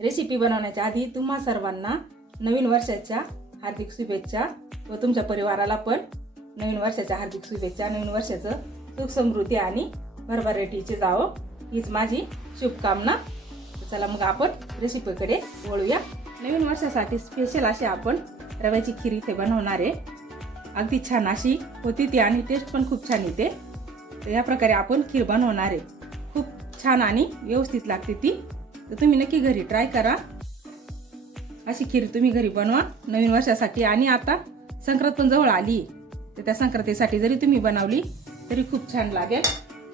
Recipe बनवण्याच्या आधी तुम्हा सर्वांना नवीन वर्षाच्या हार्दिक शुभेच्छा व तुमच्या परिवाराला पण नवीन वर्षाच्या हार्दिक शुभेच्छा नवीन वर्षाचं सुख समृद्धी आणि भरभराटीचे जावं. हीच माझी शुभकामना. चला मग आपण रेसिपीकडे वळूया. नवीन वर्षासाठी स्पेशल अशी आपण रव्याची खीर इथे बनवणार आहे. अगदी छान अशी होती ती आणि टेस्ट पण खूप छान येते. तर या प्रकारे आपण खीर बनवणार आहे. खूप छान आणि व्यवस्थित लागते ती. तर तुम्ही नक्की घरी ट्राय करा. अशी खीर तुम्ही घरी बनवा नवीन वर्षासाठी. आणि आता संक्रांत पण जवळ आली. तर त्या संक्रांतीसाठी जरी तुम्ही बनवली तरी खूप छान लागेल.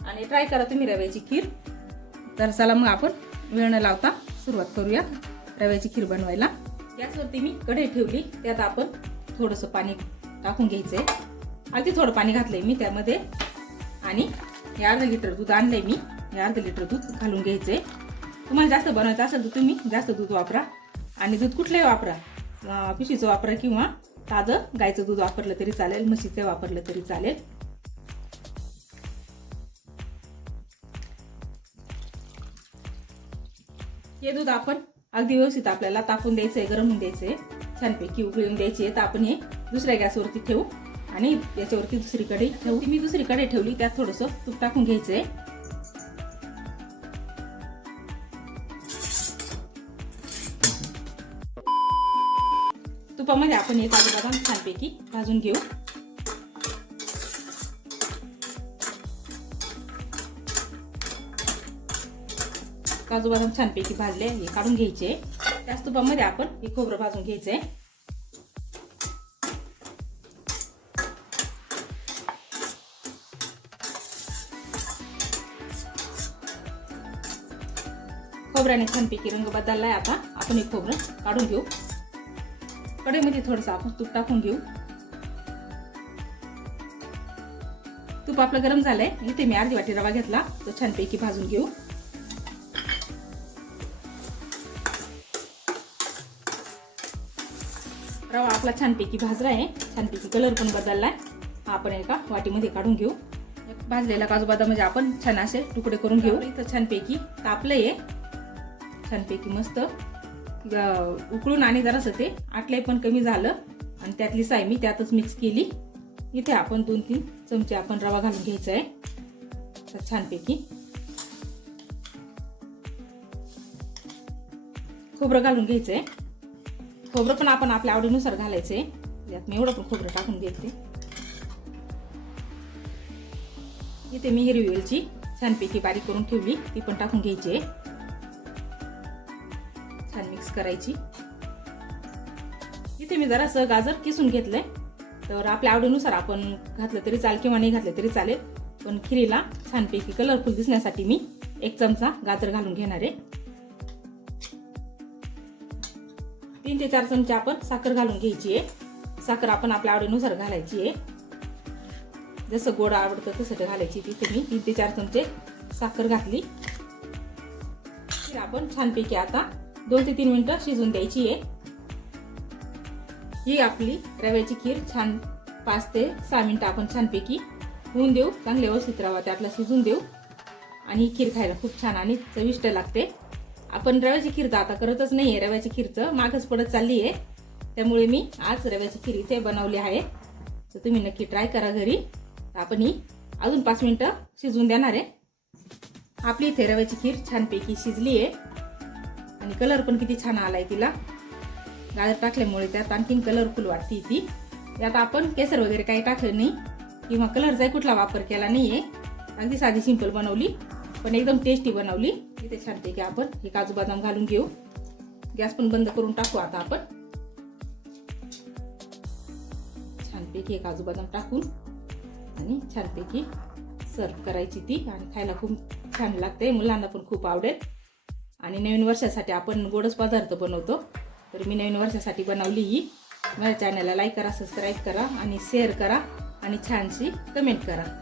आणि ट्राय करा तुम्ही रव्याची खीर. तर चला मग आपण वेळ न लावता सुरुवात करूया रव्याची खीर बनवायला. गॅसवरती मी कढई ठेवली. त्यात आपण थोडंसं पाणी टाकून घ्यायचंय. अगदी थोडं पाणी घातलंय मी त्यामध्ये. आणि हे अर्धा लिटर दूध आणलंय मी. हे अर्धा लिटर दूध घालून घ्यायचंय. तुम्हाला जास्त बनवायचं असेल तर तुम्ही जास्त दूध वापरा. आणि दूध कुठलंही वापरा. पिशीचं वापरा किंवा ताजं गायचं दूध वापरलं तरी चालेल म्हशीचं वापरलं तरी चालेल. हे दूध आपण अगदी व्यवस्थित आपल्याला तापून आहे गरम होऊन द्यायचंय. छानपैकी उकळून द्यायची तर आपण हे दुसऱ्या गॅसवरती ठेवू. आणि याच्यावरती दुसरी कढई ठेवू. मी दुसरी कढई ठेवली त्यात थोडंसं तूप टाकून घ्यायचंय. तुपामध्ये आपण हे काजू बदाम छानपैकी भाजून घेऊ. काजू बदाम छानपैकी भाजले हे काढून घ्यायचे. त्याच तुपामध्ये आपण हे खोबरं भाजून घ्यायचे खोबऱ्याने छानपैकी रंग बदललाय आता. आपण हे खोबरं काढून घेऊ. कढईमध्ये थोडंसं आपण तूप टाकून घेऊ. तूप आपलं गरम झालंय. इथे मी अर्धी वाटी रवा घेतला. तो छानपैकी भाजून घेऊ. रवा आपला छानपैकी भाजला आहे. छानपैकी कलर पण बदललाय. हा आपण एका वाटीमध्ये काढून घेऊ. भाजलेला काजू बदाम म्हणजे आपण छान असे तुकडे करून घेऊ. इथं छानपैकी तापलंय छानपैकी मस्त. उकळून आणि जरासं ते आटले पण कमी झालं. आणि त्यातली साय मी त्यातच मिक्स केली. इथे आपण दोन तीन चमचे आपण रवा घालून घ्यायचा आहे छानपैकी. खोबरं घालून घ्यायचंय. खोबरं पण आपण आपल्या आवडीनुसार घालायचंय. यात मी एवढं पण खोबरं टाकून घेते. इथे मी हिरवी वेलची छानपैकी बारीक करून ठेवली. ती पण टाकून घ्यायची आहे. मिक्स करायची. इथे मी जरासं गाजर किसून घेतलंय. तर आपल्या आवडीनुसार आपण घातलं तरी चालेल किंवा नाही घातलं तरी चालेल. पण खिरीला छानपैकी कलरफुल दिसण्यासाठी मी एक चमचा गाजर घालून घेणार आहे. तीन ते चार चमचे आपण साखर घालून घ्यायची आहे. साखर आपण आपल्या आवडीनुसार घालायची आहे. जसं गोड आवडतं तसं घालायची. तिथे मी तीन ते चार चमचे साखर घातली. आपण छानपैकी आता दोन ते तीन मिनिटं शिजून द्यायची आहे. ही आपली रव्याची खीर छान पाच ते सहा मिनटं आपण छानपैकी होऊन देऊ. चांगले व्यवस्थित रवा त्यातला शिजून देऊ. आणि ही खीर खायला खूप छान आणि चविष्ट लागते. आपण रव्याची खीर तर आता करतच नाहीये. रव्याची खीरचं मागच पडत चालली आहे. त्यामुळे मी आज रव्याची खीर इथे बनवली आहे. तर तुम्ही नक्की ट्राय करा घरी. आपण ही अजून पाच मिनिटं शिजवून देणार आहे. आपली इथे रव्याची खीर छानपैकी शिजली आहे. आणि कलर पण किती छान आला आहे तिला. गाजर टाकल्यामुळे त्यात आणखीन कलरफुल वाटते ती. यात आपण केसर वगैरे काही टाकलं नाही. किंवा कलरचा कुठला वापर केला नाही आहे अगदी साधी सिंपल बनवली. पण एकदम टेस्टी बनवली. इथे छानपैकी आपण हे काजू बदाम घालून घेऊ. गॅस पण बंद करून टाकू आता आपण. छानपैकी हे काजू बदाम टाकून आणि छानपैकी सर्व करायची ती. आणि खायला खूप छान लागते मुलांना पण खूप आवडेल. आणि नवीन वर्षासाठी आपण गोडच पदार्थ बनवतो. तर मी नवीन वर्षासाठी बनवली ही. माझ्या चॅनलला लाईक करा सबस्क्राईब करा आणि शेअर करा आणि छानशी कमेंट करा.